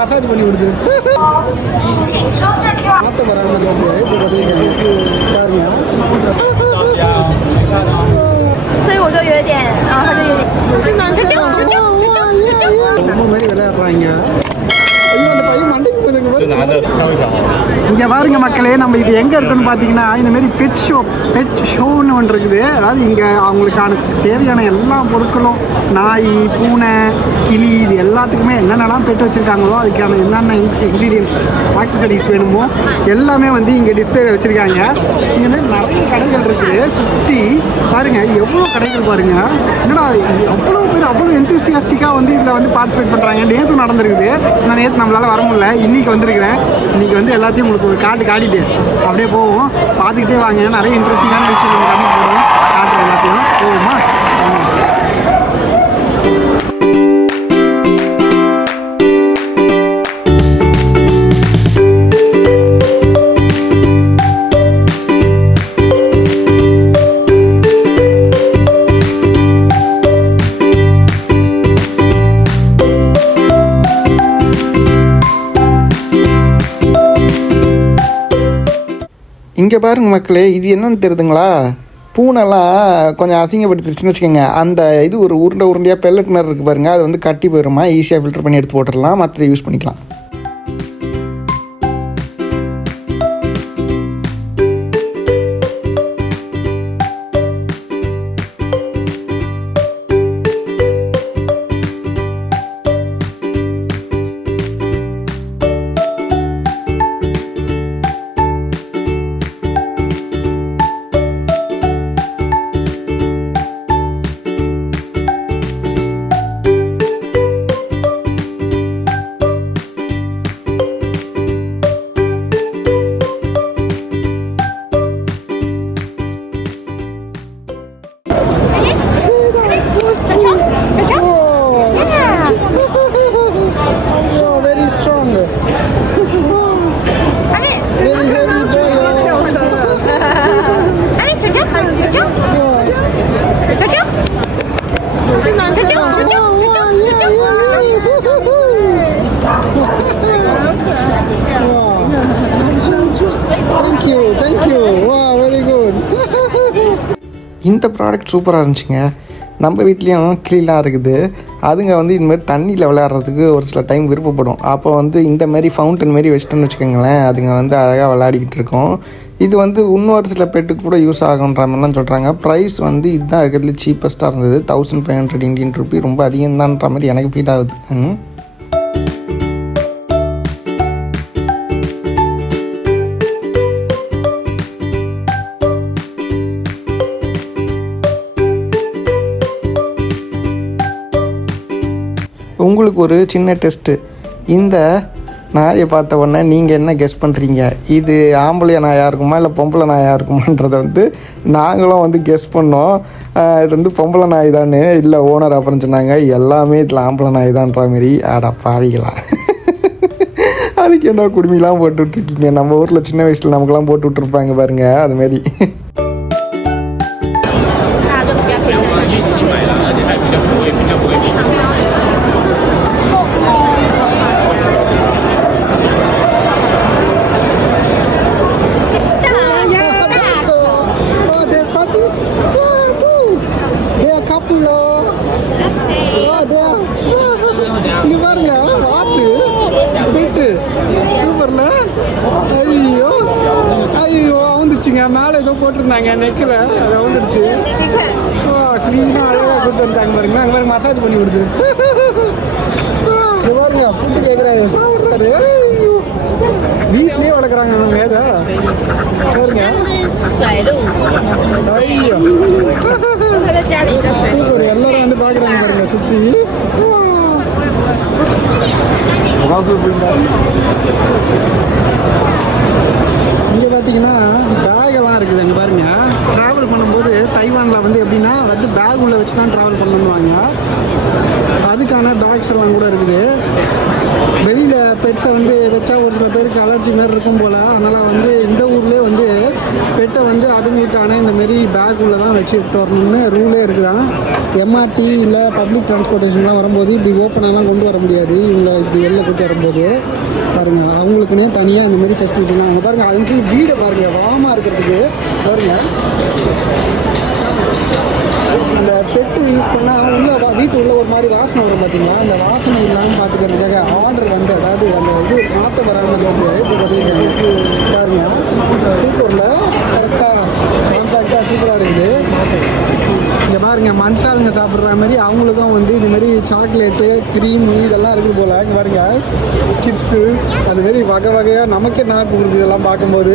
Massage பண்ணி கொடுத்து மாற்ற போகிறாங்க இங்கே பாருங்க மக்களே நம்ம இது எங்கே இருக்குன்னு பார்த்தீங்கன்னா இந்த மாதிரி பெட் ஷோ பெட் ஷோன்னு ஒன்று இருக்குது. அதாவது இங்கே அவங்களுக்கான தேவையான எல்லா பொருட்களும் நாய் பூனை கிளி இது எல்லாத்துக்குமே என்னென்னலாம் பெட் வச்சுருக்காங்களோ அதுக்கான என்னென்ன இன்க்ரீடியன்ஸ் ஆக்சசரிஸ் வேணுமோ எல்லாமே வந்து இங்கே டிஸ்பிளே வச்சுருக்காங்க. இங்கே நிறைய கடைகள் இருக்குது. சுற்றி பாருங்க எவ்வளோ கடைகள் பாருங்க. என்னடா இது அவ்வளோ பேர் அவ்வளோ எந்தூசியாஸ்டிக்காக வந்து இதில் வந்து பார்ட்டிசிபேட் பண்ணுறாங்க நேற்று நடந்திருக்குது. நான் நேற்று நம்மளால் வர முடியல. இன்றைக்கி வந்திருக்கிறேன். இன்றைக்கி வந்து எல்லாத்தையும் உங்களுக்கு ஒரு காட்டு காட்டிட்டு அப்படியே போவோம். பார்த்துக்கிட்டே வாங்க. நிறைய இன்ட்ரெஸ்டிங்கான விஷயம் நம்ம காட்டுறோம் எல்லாத்தையும். போவோமா? இங்கே பாருங்க மக்களே இது என்னன்னு தெரியுதுங்களா? பூனைலாம் கொஞ்சம் அசிங்கப்படுத்திடுச்சுன்னு வச்சுக்கோங்க. அந்த இது ஒரு உருண்டை உருண்டையாக பெல்லட் மாதிரி இருக்குது பாருங்கள் அது வந்து கட்டி போயிடுமா ஈஸியாக ஃபில்டர் பண்ணி எடுத்து போட்டுடலாம். மற்ற யூஸ் பண்ணிக்கலாம். ப்ராடக்ட் சூப்பராக இருந்துச்சுங்க. நம்ம வீட்லேயும் கிளிலாம் இருக்குது. அதுங்க வந்து இந்தமாதிரி தண்ணியில் விளையாடுறதுக்கு ஒரு சில டைம் விருப்பப்படும். அப்போ வந்து இந்த மாதிரி ஃபவுண்டன் மாரி வச்சிட்டோன்னு வச்சுக்கோங்களேன் அதுங்க வந்து அழகாக விளையாடிக்கிட்டு இருக்கும். இது வந்து இன்னொரு சில பெட்டுக்கு கூட யூஸ் ஆகுன்ற மாதிரிலாம் சொல்கிறாங்க ப்ரைஸ் வந்து இதுதான் இருக்கிறதுல சீப்பஸ்ட்டாக இருந்தது. Thousand five hundred Indian rupee ரொம்ப அதிகம்தான்ற மாதிரி எனக்கு ஃபீல் ஆகுது. ஒரு சின்ன டெஸ்ட்டு இந்த நாயை பார்த்த உடனே நீங்கள் என்ன கெஸ் பண்ணுறீங்க இது ஆம்பளை நாயாக இருக்குமா இல்லை பொம்பளை நாயாக இருக்குமான்றதை வந்து நாங்களும் வந்து கெஸ் பண்ணோம். இது வந்து பொம்பளை நாய் தானே இல்லை ஓனர் அப்புறம் சொன்னாங்க. எல்லாமே இதில் ஆம்பளை நாய் தான்ற மாரி ஆடா பாவிக்கலாம் அதுக்கு என்ன குடுமிலாம் போட்டு விட்ருக்கீங்க நம்ம ஊரில் சின்ன வயசில் நமக்கெல்லாம் போட்டு விட்ருப்பாங்க பாருங்கள் அது இது பாருங்க ஃபுட்டு கேட்குறாரு சாப்பிட்றாரு. வளர்க்குறாங்க அவங்க மேதை வந்து பார்க்குறாங்க பாருங்க சுற்றி இங்கே பார்த்தீங்கன்னா பேகெல்லாம் இருக்குது பாருங்க. ட்ராவல் பண்ணும்போது தைவானில் வந்து எப்படின்னா வந்து பேக் உள்ளே வச்சு தான் ட்ராவல் பண்ணணுவாங்க அதுக்கான பேக்ஸ் எல்லாம் கூட இருக்குது. வெளியில் பெட்ஸை வந்து வச்சா ஒரு சில பேருக்கு அலர்ஜி மாதிரி இருக்கும் போல் அதனால் வந்து இந்த ஊர்லேயே வந்து பெட்டை வந்து அதுங்களுக்கான இந்த மாரி பேக் உள்ளே தான் வச்சு விட்டு வரணும்னு ரூலே இருக்குதான் எம்ஆர்டி இல்லை பப்ளிக் டிரான்ஸ்போர்ட்டேஷன்லாம் வரும்போது இப்படி ஓப்பனெல்லாம் கொண்டு வர முடியாது. இவங்களை இப்படி வெளில கூட்டி வரும்போது. பாருங்கள் அவங்களுக்குன்னே தனியாக இந்த மாதிரி ஃபெசிலிட்டிலாம் அவங்க பாருங்கள் அதுக்கு வீடை பாருங்கள் வாமாக இருக்கிறதுக்கு. பாருங்கள் அந்த பெட்டு யூஸ் பண்ணால் உள்ள வீட்டு உள்ள ஒரு மாதிரி வாசனை வரும் பார்த்தீங்களா அந்த வாசனை இல்லாமல் பார்த்துக்கிறதுக்காக ஆர்டர் வந்து அதாவது அந்த இது மாற்ற வராமல் வந்து இப்போ பாருங்க. சூப்பரில் கரெக்டாக காம்பாக்டாக சூப்பராக இருக்குது. இங்கே பாருங்க மனுஷாளுங்க சாப்பிட்ற மாதிரி அவங்களுக்கும் வந்து இந்த மாதிரி சாக்லேட்டு க்ரீம் இதெல்லாம் இருக்குது போல். இங்கே பாருங்க சிப்ஸு அதுமாரி வகை வகையாக நமக்கு என்ன கொடுக்குது இதெல்லாம் பார்க்கும்போது?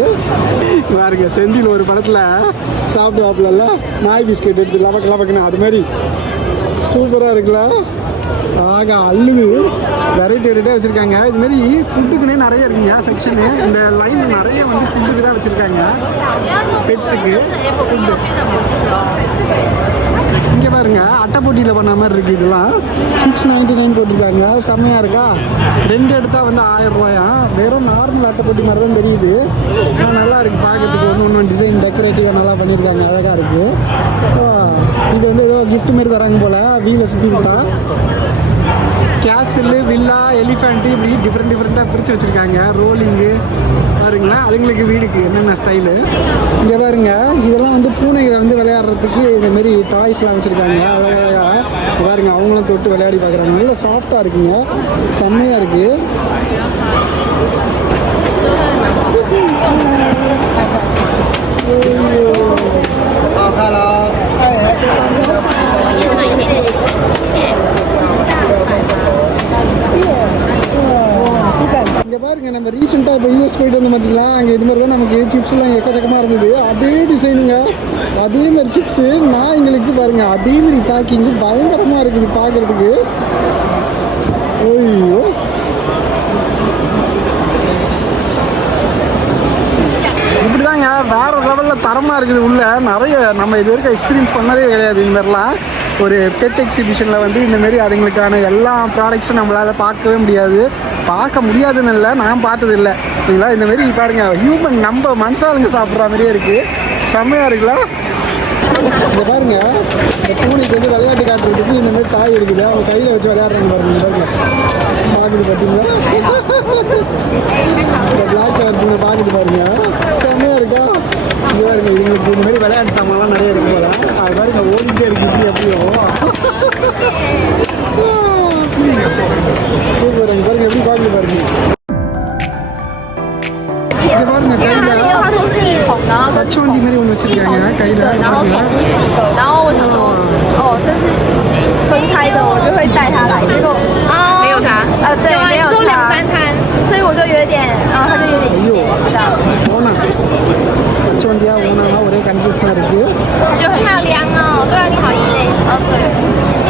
பாருங்க செந்தில் ஒரு படத்தில் சாப்பிடுவாப்புல நாய் பிஸ்கெட் எடுத்து லபக்கு லபக்குன்னு அது மாதிரி. சூப்பராக இருக்குல்ல? ஆக அள்ளுது. வெரைட்டி வெரைட்டியாக வச்சுருக்காங்க. இதுமாரி ஃபுட்டுக்குன்னே நிறைய இருக்குங்க. செக்ஷனு இந்த லைன் நிறைய வந்து ஃபுட்டுக்கு தான் வச்சுருக்காங்க. பெட்ஸுக்கு ஃபுட்டு இங்கே பாருங்க அட்டைப்பொட்டியில் பண்ண மாதிரி இருக்குது இதெல்லாம். சிக்ஸ் நைன்டி நைன் போட்டிருக்காங்க. செம்மையாக இருக்கா? ரெண்டு எடுத்தால் வந்து ஆயிரம் ரூபாயா? வெறும் நார்மல் அட்டைப்பொட்டி மாதிரி தான் தெரியுது. ஆனால் நல்லா இருக்குது பார்க்கறதுக்கு ஒன்று ஒன்று டிசைன் டெக்கரேட்டிவாக நல்லா பண்ணியிருக்காங்க. அழகாக இருக்குது இது வந்து ஏதோ கிஃப்ட் மாதிரி தராங்க போல். வீலை சுற்றி விட்டா கேசல் வில்லா எலிஃபெண்ட்டு இப்படி டிஃப்ரெண்ட் டிஃப்ரெண்ட்டாக பிரித்து வச்சுருக்காங்க. ரோலிங்கு பாருங்களேன். அதுங்களுக்கு வீடுக்கு என்னென்ன ஸ்டைலு இங்கே பாருங்க. இதெல்லாம் வந்து பூனைகளை வந்து விளையாடுறதுக்கு இந்தமாரி டாய்ஸ்லாம் வச்சுருக்காங்க. அழகாக பாருங்க அவங்களும் தொட்டு விளையாடி பார்க்குறாங்க. நல்லா சாஃப்டாக இருக்குங்க. செம்மையாக இருக்குது இங்கே பாருங்க நம்ம ரீசெண்டாக இப்போ யூஎஸ் போயிட்டு வந்து பார்த்தீங்களா அங்கே இது மாதிரி தான் நமக்கு சிப்ஸ்லாம் எக்கச்சக்கமாக இருந்தது. அதே டிசைனுங்க அதே மாதிரி சிப்ஸு நான் எங்களுக்கு பாருங்க அதே மாதிரி பேக்கிங்கு பயங்கரமாக இருக்குது பார்க்குறதுக்கு ஓய்யோ இப்படிதாங்க வேற லெவலில் தரமாக இருக்குது உள்ளே. நிறைய நம்ம இது வரைக்கும் எக்ஸ்பீரியன்ஸ் பண்ணதே கிடையாது இந்த மாதிரிலாம். ஒரு பெட் எக்ஸிபிஷனில் வந்து இந்தமாரி அதுங்களுக்கான எல்லா ப்ராடக்ட்ஸும் நம்மளால் பார்க்கவே முடியாது. பார்க்க முடியாதுன்னு இல்லை நான் பார்த்தது இல்லை இந்த மாதிரி பாருங்க ஹியூமன் நம்ம மனுஷாளுங்க சாப்பிட்ற மாதிரியே இருக்குது செம்மையாக இருக்குல்ல? இங்க பாருங்க இந்த பூனைக்கு வந்து விளையாட்டு காட்டுறதுக்கு இந்த மாதிரி தாய் இருக்குது. அவங்க கையில் வச்சு விளையாடுறாங்க பாருங்க இங்க பாருங்க. பார்க்குது பார்த்தீங்களா பிளாக் கலர் பூனை பாருங்க. செம்மையாக இருக்கா? இது பாருங்க இவங்களுக்கு இந்த மாதிரி விளையாட்டு சாமான்லாம் நிறைய இருக்கு போல. அது பாருங்க ஓடிட்டே இருக்கு இப்படி எப்படியோ. 这。一桶是一个，然后桶是一个，然后我，哦，这是分开的，我就会带他来，结果，没有他，呃，对，没有他，两三摊，所以我就有点，然后他就有点没有，我呢，我，就很漂哦，对啊，你好意嘞，哦对。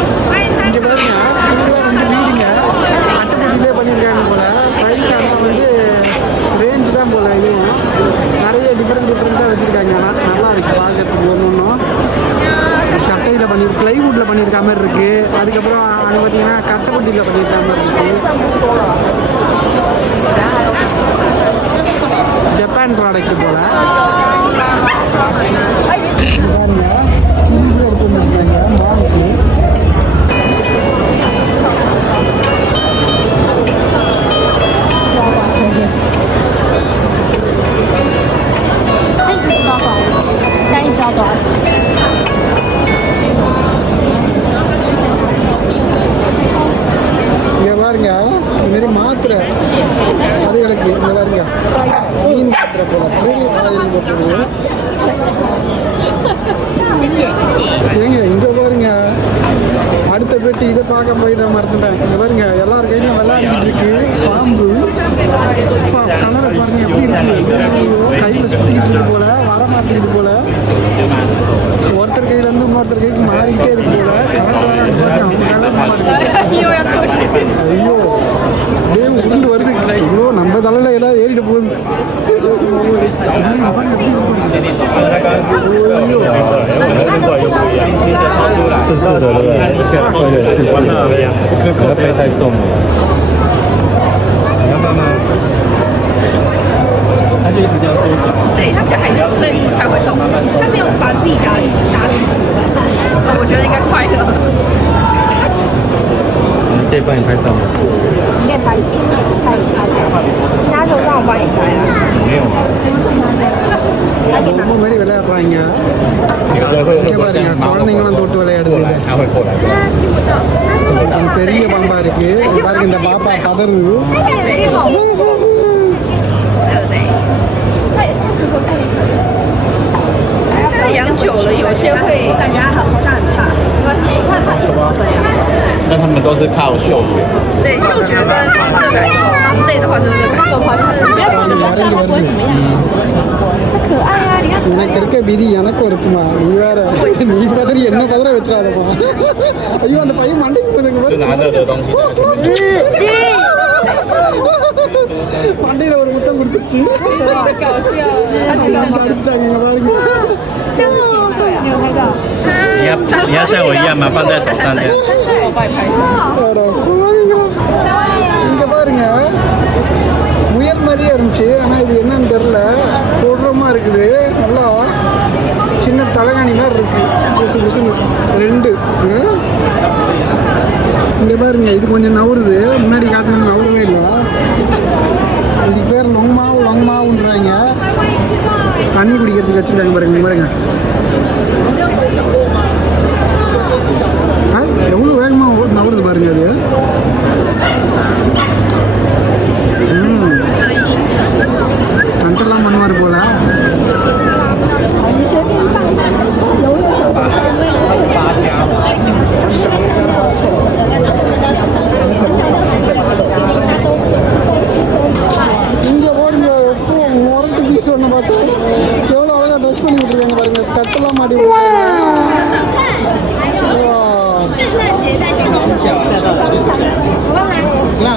இருக்கு பார்க்கறதுக்கு ஒன்று ஒன்றும் கட்டையில் பண்ணி ப்ளைவுட்டில் பண்ணியிருக்க மாதிரி இருக்குது அதுக்கப்புறம் அங்கே பார்த்தீங்கன்னா கட்டைப்பட்டியில் பண்ணியிருக்க மாதிரி இருக்குது ஜப்பான் ப்ராடக்ட் போல். கலரை பாருங்க எப்படி இருக்கு ஐயோ, கையில சுத்திக்கிட்டு இருக்கு போல வர மாட்டேங்குது போல ஒருத்தர் கையில இருந்து இன்னொருத்தர் கைக்கு மாறிக்கிட்டே இருக்கு போல கலர் கலராக பாருங்க அவங்க கலர் நல்லா இருக்கு 又要出去。 ஐயோ அப்படியே உருண்டு வருது ஐயோ நம்ம தலையில் ஏதாவது ஏறிட்டு போகுது试试的，对不对？对对，试试的，可能背太重了。 他妈妈，他就一直这样休息。对他比较害羞，所以才会动。他没有把自己的力气打死。我觉得应该快乐。我们可以帮你拍照吗？可以拍，可以拍。你那时帮我帮你拍啊？没有。மாதிரி விளையாடுறாங்க 有时候会 இங்கே பாருங்க குழந்தைங்களும் தொட்டு விளையாடுது இது. 它会过来。 இது பெரிய பாம்பா இருக்கு இது பாருங்க இந்த பாப்பா பதறுது 对不对？那也适合上一层。但是养久了，有些会感觉它好像很怕，它它一直这样。但他们都是靠嗅觉。对，嗅觉跟热感，它累的话就是热感，的话是比较长的இறங்கி வருது உனக்கு இருக்க விதி எனக்கும் இருக்குமா நீ வேற நீ பதறி என்ன பதற வச்சிடாதப்பா ஐயோ அந்த பையன் மண்டைக்கு போதுங்க 就 பாரு 拿热的东西在前面。 மண்டையில ஒரு முத்தம் கொடுத்துருச்சு搞笑。அம்மா அடிச்சிட்டாங்க இங்க பாருங்க 这样是几岁啊？没有拍照。你要你要像我一样吗？放在手上这样。 மாதிரியே இருந்துச்சு. ஆனால் இது என்னன்னு தெரில கொடூரமாக இருக்குது. நல்லா சின்ன தலைகாணி மாதிரி இருக்குது புசு புசுன்னு ரெண்டு. இங்கே பாருங்க இது கொஞ்சம் நவுறுது. முன்னாடி காட்டினது நவுறவே இல்லை. இதுக்கு பேர் லொங்மாவு லொங்மாவுன்றாங்க தண்ணி குடிக்கிறதுக்கு வச்சுருக்காங்க பாருங்க இங்க பாருங்க. ஆ, எவ்வளோ வேகமாக நவருது பாருங்க அது.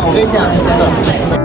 我跟你讲